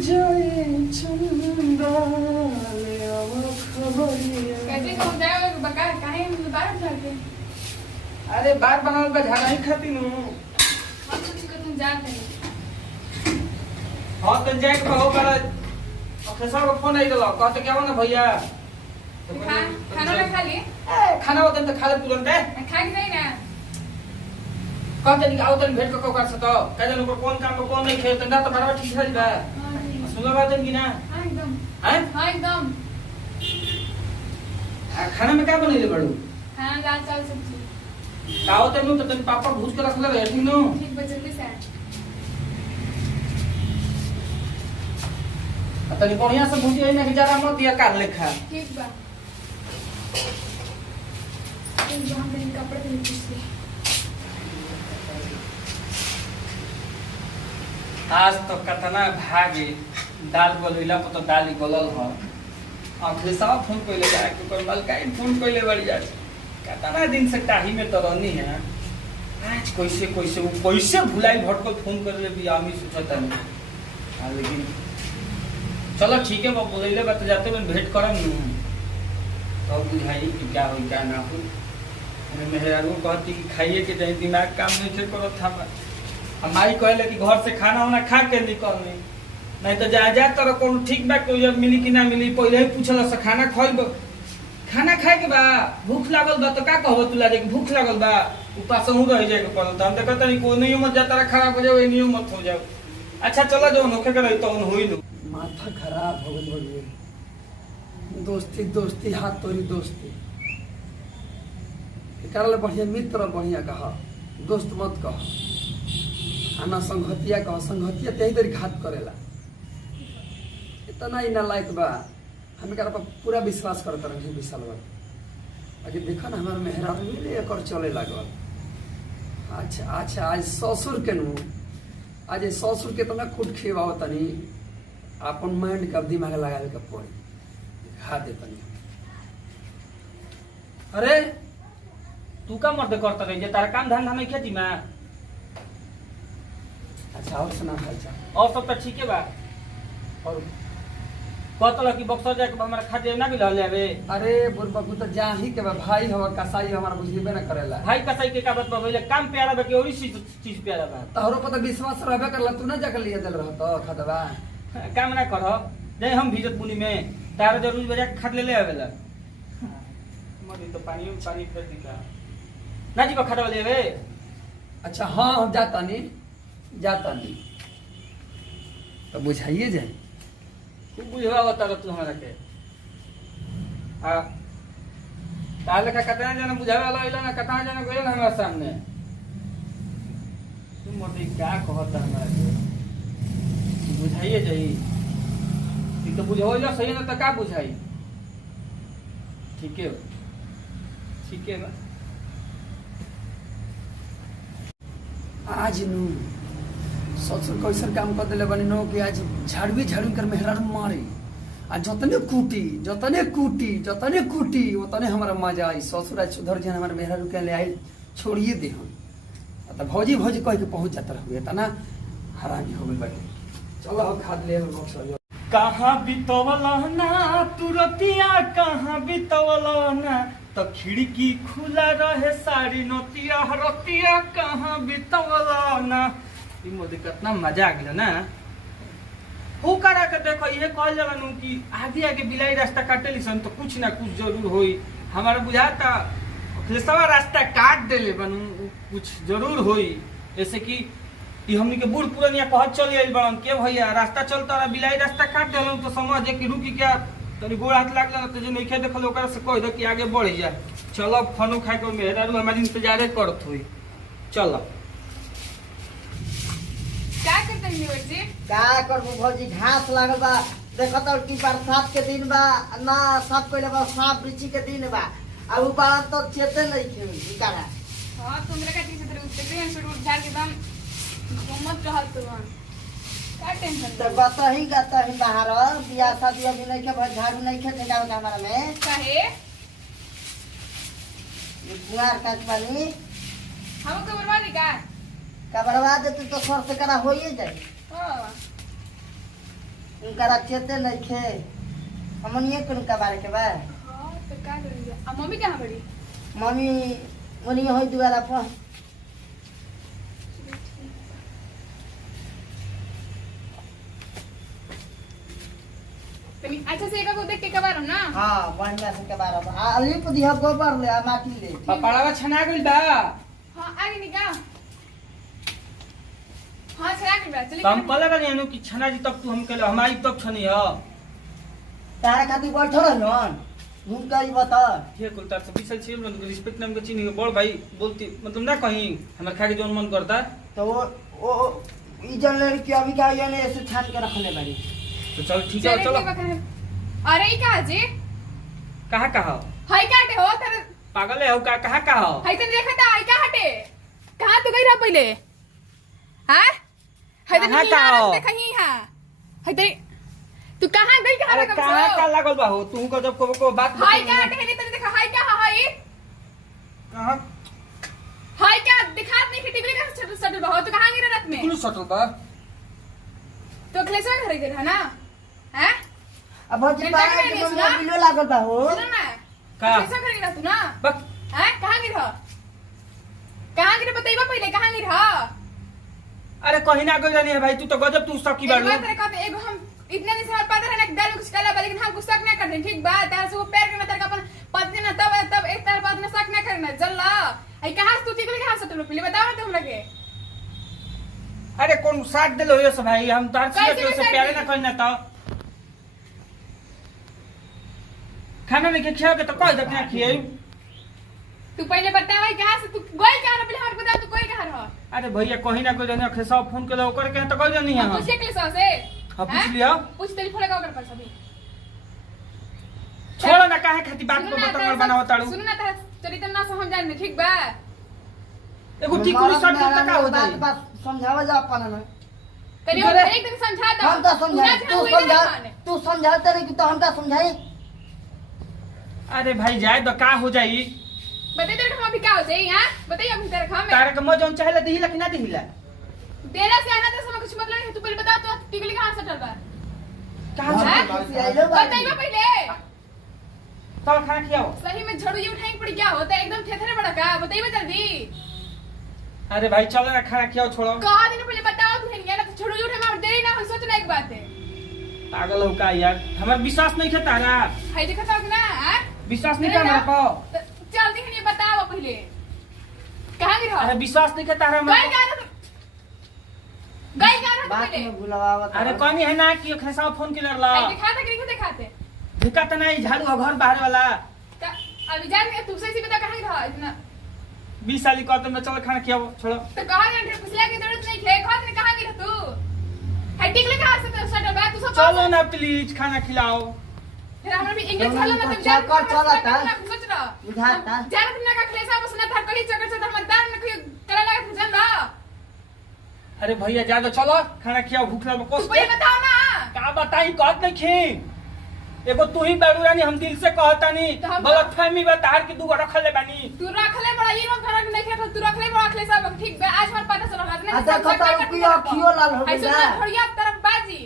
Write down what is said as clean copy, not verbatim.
जाए चंदा ले आवा खबरिया। कैसे कहूं जाए बका काहे बार जाके अरे बार बनावल बा झाड़ा ही खाती नु। हम कुछ को तुम जाते हां तो जाए के हो बड़ा अखसा को फोन आई गलो कहते क्या ना भैया खाना ना खा लिए ए खाना होतन त खा ले तुरंत है खा के नहीं ना कहते नि आओ तन भेट को कर सतो कहे नु कौन काम को कौन नहीं खेत ना तो बराबर ठीक है बा सुनो बात है कि ना हां एकदम हैं हां एकदम खाना में क्या बनैले बड़ू खाना दाल चावल सब्जी काओ तनु तो तन पापा भूज के रखले रहे ठीक नु ठीक बा जल्दी से तनी बढ़िया से भूजी है ना कि जरा मत दिया काल लेखा ठीक बा इन जहां पे कपड़े पहन के आज तो कतना भागे दाल गलैला पर तो दाल गलल ह आखिर साहब फोन कइले जा कि पर मलकाई फोन कइले बड़ी जा कतना दिन से टाही में तो रहनी है आज कैसे कैसे वो कैसे भुलाई भटकल फोन कर ले भी आमी सोचता नहीं लेकिन चलो ठीक है वो बोलैले बात जाते में भेंट करम नु तो बुझाई कि क्या होई क्या ना हो मेहरारू कहती कि खाइए के जाए दिमाग काम नहीं थे करत था हमारी कहले कि घर से खाना वाना खा के निकलनी नहीं तो जा तर कोनो ठीक बा कोई मिली कि ना मिली पहले ही पूछल से खाना खइब खाना खाए के बा भूख लागल बा तो का कहबो तुला जे भूख लागल बा उपास हूं रह जाए के पड़ल त हम देखत नहीं को नहीं मत जाता खराब हो जाओ नहीं मत हो जाओ अच्छा चलो जो नोखे के रही तो होई नु माथा खराब हो गई दोस्ती दोस्ती हाथ तोरी दोस्ती करले बढ़िया मित्र बढ़िया कहा दोस्त मत कह आना संगतिया कह संगतिया तेही तरी घात करेला इतना ही नालायक बा हम एकरा पर पूरा विश्वास करत रही विशाल बा अगे देखो ना हमार मेहरा मिले एकर चले लागल अच्छा अच्छा आज ससुर के नु आज ससुर के तना खुद खिवाओ तनी अपन माइंड का दिमाग लगावे के पड़ी खा दे तनी अरे तू का मर्द करत रही जे तारा काम धंधा नहीं खेती में अच्छा और सुना भाई जा और सब तो ठीक है बा और कहतल कि बक्सर जाके हमारा खाद्य ना मिल लेबे अरे बुरबकू तो जा ही के बा भाई हवा कसाई हमारा बुझबे ना करेला भाई कसाई के का बात बा भइले काम प्यारा बा कि और चीज प्यारा बा तोहरो पर तो विश्वास रहबे करला तू ना जाके लिए दल रहत खतबा काम ना कर जाए हम भिजत बुनी में तारा जरूर बजा खाद ले आवेला मरी तो पानी फेर दिला ना जी को खाद लेबे अच्छा हाँ हम जाता नहीं तो बुझाइए जाए तू बुझवा बता तू हमरा के आ ताले का कतना जना बुझावे वाला इला ना कतना जना गइल हमरा सामने तू मोटी क्या कहता हमरा के बुझाइए जाई ई तो बुझाइला सही ना त का बुझाई ठीक है ना आज नु ससुर कैसन काम कर दिले बनी नो कि आज झाड़ू कर मेहरा मारी आ जतने कूटी उतने हमारा मजा आई ससुर आज सुधर जान हमारे मेहरा के ले आई छोड़िए दे हम तो भौजी कह के पहुंच जाता रहुए तना हरामी हो गई बाटे चलो हम खाद ले बक्सर कहाँ बितवला ना तुरतिया कहाँ बितवला ना तो खिड़की खुला रहे सारी नतिया रतिया कहाँ बितवला ना ई मोदी कितना मजा आ गया ना हो करा के देखो ये कहल जाला नु कि आगे आगे बिलाई रास्ता काटेली सन तो कुछ ना कुछ जरूर होई हमारा बुझाता अखिलेशवा रास्ता काट देले बनू कुछ जरूर होई जैसे कि ई हमनी के बूढ़ पुरानिया कहत चली आइल बड़न के भैया रास्ता चलता रहा बिलाई रास्ता काट देलन तो समझ कि रुकी क्या तनी गोड़ हाथ लागल तो जे नइखे देखल ओकरा से कह दे कि आगे बढ़ जा चलो खानो खाए के मेहरारू हमारी इंतजारे करत होई चलो क्या करते हैं बच्चे का करबो भौजी घास लागल बा देखत और की बरसात के दिन बा ना सब पहले बा सांप बिच्छी के दिन बा अब बात तो चेते नहीं खे कारा हां तुमरे का चीज तेरे उत्ते के शुरू झाड़ के दम घूमत रहत तू का टेंशन तो बताही बाहर बियाह शादी अभी नहीं के भाई झाड़ू नहीं खेते जाओ हमारा में काहे ये कुआर काट पानी हम को बर्बादी का का बर्बाद देते तो सर से करा होइए जाए हां उनका चेते नहीं खे हमनिए के उनका बारे के बा हां तो का करेंगे अब मम्मी कहां बड़ी मम्मी उन्हीं होई दुआरा पर तनी अच्छा से एका को देख के कबार ना हां बढ़िया से के बारे आ लिप दिया गोबर ले आ माटी ले पपाड़ावा छना गइल बा हां आगे निका हां छड़ा के बा चली हम पलक नहीं अनु कि छना जी तक तू हम कहले हमारी तक छनी ह तारा खातिर बैठो रहन घूम के ई बता ठीक कुल तार से बिसल छी हम रिस्पेक्ट नाम के चीनी बड़ भाई बोलती मतलब ना कहीं हमरा खा के जोन मन करता तो वो ई जन लड़की अभी का ये ने ऐसे छान के रखले बाड़ी तो चल ठीक है चलो अरे ई का जी कहां कहां हाय काटे हो तेरे पागल है हो का कहां कहां हो हाय तने देखा था हाय का हटे कहां तू गई रहा पहले हां हाय तने कहाँ का हो? देखा ही हां हाय ते तू कहां गई कहां अरे लगा कहां का लागल बा हो तू को जब को बात हाय का हटे नहीं तने देखा हाय का हाय कहां हाय क्या दिखात नहीं कि टीवी का सटल सटल बा हो तो कहां गिरा रात में कुल सटल बा तो अखिलेश घर गए है ना हैं अब जी घंटा बाहर के के नहीं बंगला सुना? बिलो लागल बा हो सुनो ना का? अखिलेश घर गिरा तू ना बक हैं कहां गिरा कहां गिरा बताइबा पहले कहां गिरा अरे कहीं ना गई है भाई तू तो गजब तू सकी एक बाड़ू बात रे कहते एगो हम इतने दिन से हमारे पता रहना कि दाल में कुछ कला लेकिन हम गुस्सा नहीं करते ठीक बात तार से वो पैर के मतलब अपन पत्नी ना तब एक तार बात में शक ना करना जल्ला आई कहां से तू ठीक लगे हां से तुम पहले बताओ ना तुम लगे अरे कौन साथ दिलो ये सब भाई हम तार कैसे से साथ प्यारे दिए? ना करना तो खाना में के खिया के तो कोई देखना खिए तू पहले बता भाई कहां से तू गोई कहां रहा पहले हमारे बता तू कोई कहां रहा अरे भैया कहीं ना कोई जाने खेसा फोन के ओकर के तो कोई नहीं है पूछ के लिए से हां पूछ लिया पूछ टेलीफोन लगा कर पर सभी छोड़ ना काहे खाती बात को सुनो ना, बतंगड़ तेरा- बनाव ताड़ू सुनो ना तेरा चरित्र ना समझ जाने ठीक बा एगो टिकुली शर्ट में का हो बात जाई बात समझावा जा अपन में तेरी अरे, एक दिन समझा दो हम तो समझा तू समझाते नहीं कि तो हमका समझाई अरे भाई जाए तो का हो जाई बता तेरे को अभी क्या हो जाए हां बताइए अभी तेरे को तारे के मौजन चाहेला दिहिला कि ना दिहिला तेरा से आना तो समय कुछ मतलब नहीं है, तू पहले बता तो टिकली कहां से चल बा कहां हाँ? से बताइए पहले तो खाना खियाओ सही में झाड़ू ये उठाएंगे पड़ी क्या होता है एकदम थेथरे बड़ा का बताइए जल्दी अरे भाई चलो ना खाना खियाओ छोड़ो कहा दिन पहले बताओ तू नहीं ना तो झाड़ू ये उठे में देरी ना हो सोचना एक बात है पागल हो का यार हमार विश्वास नहीं है तारा हाय देखा था ना हां विश्वास नहीं कर मेरा को जल्दी हनी बताओ पहले कहां गिरा अरे विश्वास नहीं है तारा गई में क्या रहा गई क्या रहा बात पहले में भुलावा अरे कौन है ना कि खेसा फोन के लड़ला हाय दिखाता कि नहीं दिखाते भिका तो नहीं झाड़ू घर बाहर वाला अभी जान तू सही से बता कहां गिरा इतना 20 साल कहते मैं चलो खाना खियाओ छोड़ो तो कहां गया पुछला की जरूरत नहीं है कहां ने कहां गिरा तू हाय टिकली कहां से तो सटल बा तू सब चलो ना प्लीज खाना खिलाओ फिर हमरा भी इंग्लिश चलो ना तुम चल कर चला था सोच रहा बुझाता जान तुमने का खलेसा बस ना था कहीं चक्कर से हम दान में कोई कला लगा तुम चल रहा अरे भैया जा दो चलो खाना खियाओ भूख लगे तू कोस पहले बताओ ना का बताई कहत नहीं खी एगो तू ही बाड़ू रानी हम दिल से कहता नहीं तो हम- गलत फहमी बा तार की दूगो रखले बानी तू रखले बड़ा ये लोग फरक नहीं खेत तू रखले बड़ा खलेसा ठीक बा आज हमारे पता चला आ देखो तो कि अखियो लाल हो ऐसे गया थोड़ी आप तरफ बाजी